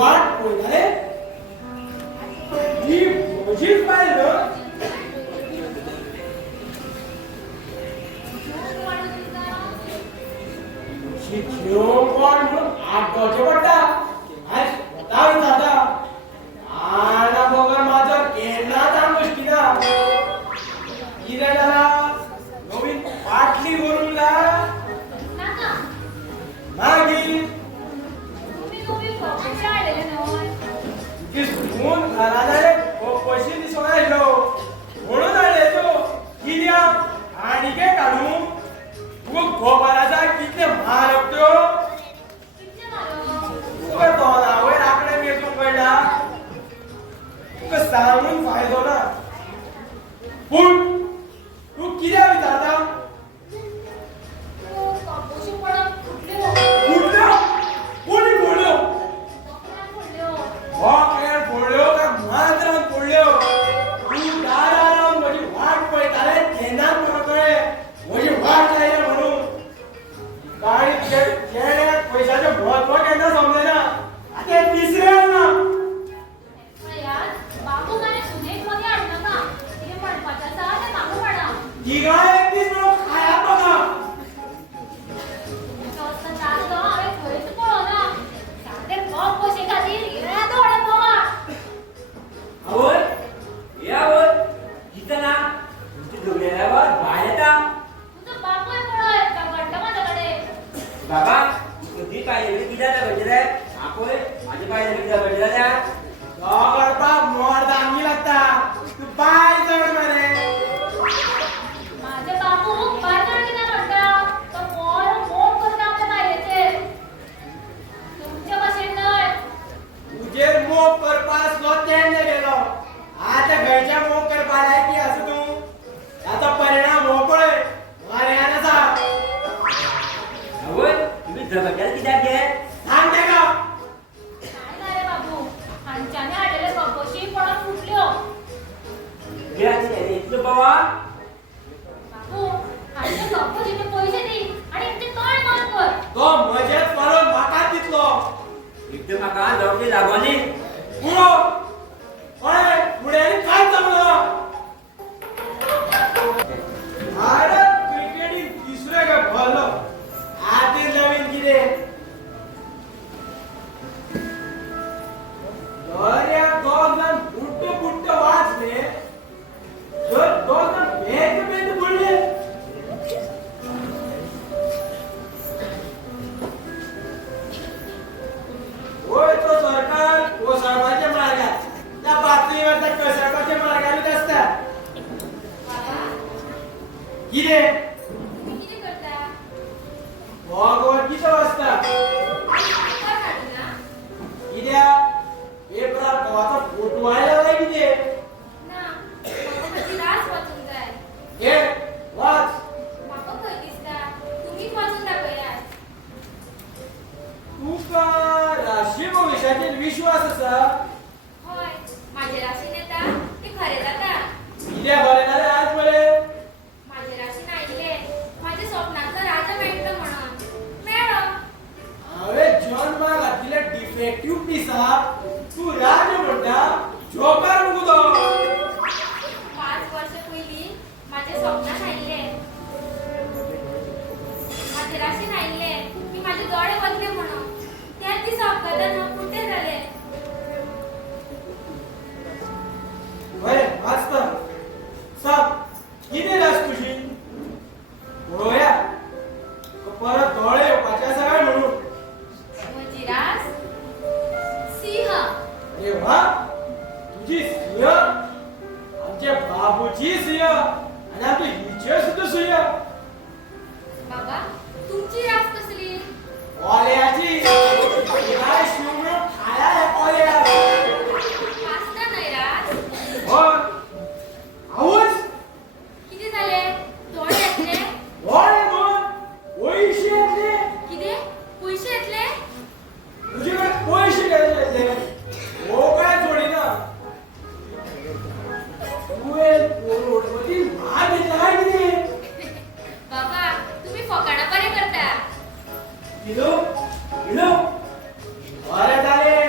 वाट पळयताले ही म्हजीच बायल न्हय घेवंक कोण म्हणून आठ गावचे पडटा आयज स्वता विचारता आना बगर माझो केन्ना ताण गोश्टी ना कितें जालां नवीन पाटली व्हरून ला नाका मागीर तुम्ही पयशे हाडले न्हय तुजी सून घरा जाल्यार पयशे दिसोंक आयलो म्हणून हाडले त्यो कित्याक आनीके काडूं तुका खबर आसा कितले म्हारग त्यो कितले मारो तुका दोनावयर आंकडे मेजूंक कळटा तुका सांगून फायदो ना पूण तूं कित्याक विचारता पयशे पडप फुटल्यो फुटल्यो कोणी फोडल्यो कोणाक फुटल्यो हो खेळ फोडल्यो काय मात्रान फोडल्यो तूं दारां रावन म्हजी वाट पळयताले तेन्नाच म्हाका कळ्ळें म्हजी वाट लायल्या म्हणून गाडी चेड्याक पयशाचें म्हत्व केन्ना समजना आतां हें तिसरें ना यार बाबू जाणे सुनेक मध्ये हाडनाका कितें म्हणपाचें आसा तें म्हाका म्हणा तिगाय एक दीस म्हणून खायाक बघा तुमचो चाललो हांवें खंयच पळोवना सारकें कप पयशे खातीर येद व्हडा बोवा आवय हे आवय कितें ना तुमची झगड्यावर भायर येता तुजो बापूय पळय घडटा म्हाजे कडेन बाबा कधी पाहिजे किती झालं पाहिजे रे आपोय माझी पाहिजे किती झालं पाहिजे रे तो करपाक मोर दांगी लागता तूं बाय चड मरे माझे बापू बाजार किती म्हणटा तो मोर मोग करता आपल्या बायलेचेर तुमच्या भाशेन न्हय तुजेर मोग करपा आसलो तेन्ना गेलो आतां खंयच्या मोग करपा लायकी आसा तूं ताचो परिणाम हो पळय वाऱ्यान आसा आवय तुम्ही झगड्याला कित्याक गे सांग तेका काय ना रे बाबू हांच्यानी हाडलेले कपशी पडून फुटल्यो घे आनी इतलो बाबा बाबू हांचे कपशीचे पयशे दी आणि हांचे तळ बंद कर तो म्हजेच परत म्हाका दितलो एकदम म्हाका जावचे लागोनी पुरो पळय फुडें कांयच जमना भारत क्रिकेटीन तिसरे खेळ भरलो आतां नवीन कितें बऱ्या दोग जाण बुट्ट वाचले तर दोग जाण भेद पडले होय तो सरकार कोसळपाच्या मार्गात त्या पातळीवर त्या कोसळपाच्या मार्गारूच आसता बाबा कितें तुम्ही कितें करता भगवद्गीता वाचता पेपर हाडूना कित्याक पेपरार कोणाचो फोटो आयला काय कितें ना म्हाका म्हजी रास वाचूंक जाय घे वाच म्हाका खंय दिसता तुमीच वाचून दाखयात तुका राशी भविश्याचेर विश्वास आसा हय म्हाजे राशीन येता ते खरें जाता कितें बरें जालें आज पळय म्हाजे राशीन आयिल्ले म्हाजे स्वप्नांतलो राजा मेळटलो म्हणून मेळ्ळो हांवें जन्माक घातिल्ल्या डिफेक्टिव्ह पिसाक तूं राज म्हणटा जोकार न्हू तो 5 वर्सां पयलीं म्हाजे स्वप्नांत आयिल्ले म्हाजे राशीन आयिल्ले की म्हाजे दोळे वतले म्हणून त्याच दिसा अपघातान हांव कुड्डे जाले बरें वाचता सांग कितें रास तुजी पळोवया परत दोळे येवपाचे आसा काय म्हणून म्हजी रास सिंह अरे वा तुझी सिंह आमच्या बाबूची सिंह आणि आमच्या हिचे सुद्धा सिंह बाबा तुमची रास कसली ओल्याची काय शिवणं खाया हे ओल्या वाचता न्हय रास होय आऊच कितें जालें दोळे येतले ओळे म्हण पयशे येतले कितें पयशे येतले तुजे कडेन पयशे घेतले हो काय जोडिना तुवें करोडपती म्हाग घेतला काय कितें बाबा तुम्ही फकाणां बरें करता किलो किलो बरें जालें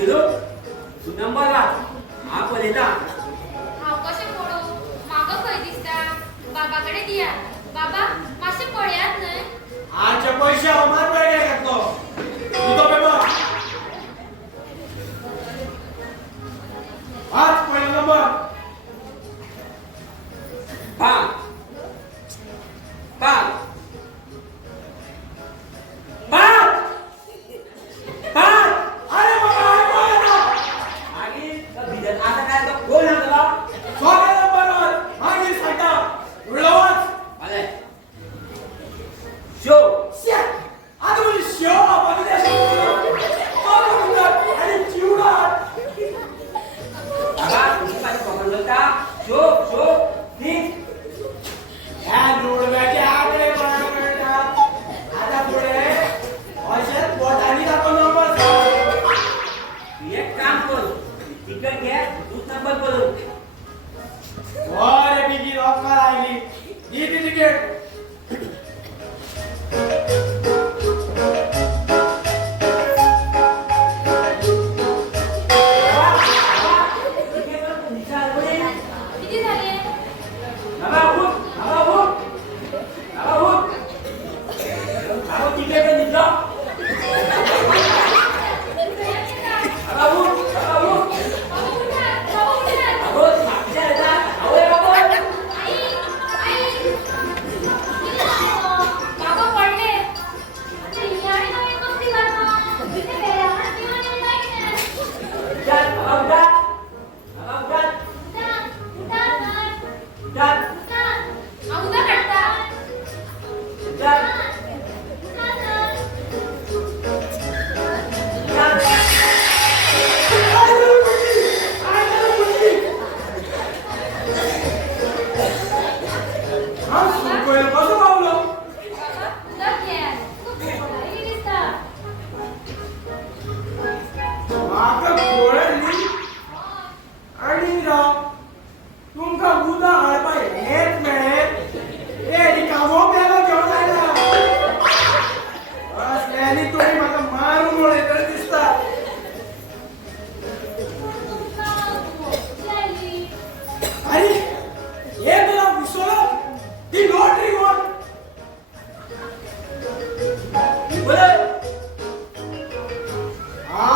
गेलो तू नंबर वाच हा पळयता हांव कशें पळोवं म्हाका खंय दिसता बाबाकडे दिया बाबा मातशें पळयात न्हय आजचे पैसे हांव मात वेगळे घेतलो तुजो पेपर आज पयलो नंबर 5 5 अरे बाबा ऐकू येता आणि भिजत आता काय तो कोण आणला सोळा नंबरवर मागीर सांगता उडलो वाच आले शो श्या आता म्हणजे शेव बाबा किती आणि चिवडाट बाबा तुझी माझी पकडलं होता शो शो ठीक ह्या लुडव्याचे आकडे बघा कळतात आता पुढे अशाच बोटांनी दाखव नंबर तू एक काम कर तिकीट घे तूच नंबर बोलू अरे बिगी रॉकर आली दी ती तिकीट किती झाले बाबा उठ बाबा उठ बाबा उठ बाबा तिकीट निघलो बाबा उठ बाबा उठ बाबा उठा बाबा उठा बाबा मागच्या येता आवय बाबा आई आई किती झाले बाबा पडले आता याने नवीन मस्ती करतो तिथे बेरावर किंवा नेऊन जायचे उठात बाबा उठात बाबा उठात उठा उठा उठात उठा आउदा काढता उठात उठा उठात हा सुकोयल कसं पावलो बाबा उदक घे खूप बोलायला दिसता म्हाका कळली आणि राव तुमका उदक हाडपा हेच मेळे ए रिकामो पेलो घेवन आयला असल्यानी तुम्ही म्हाका मारून उडयता दिसता अरे हे तुला विसरलं ती लॉटरी कोण बोल हा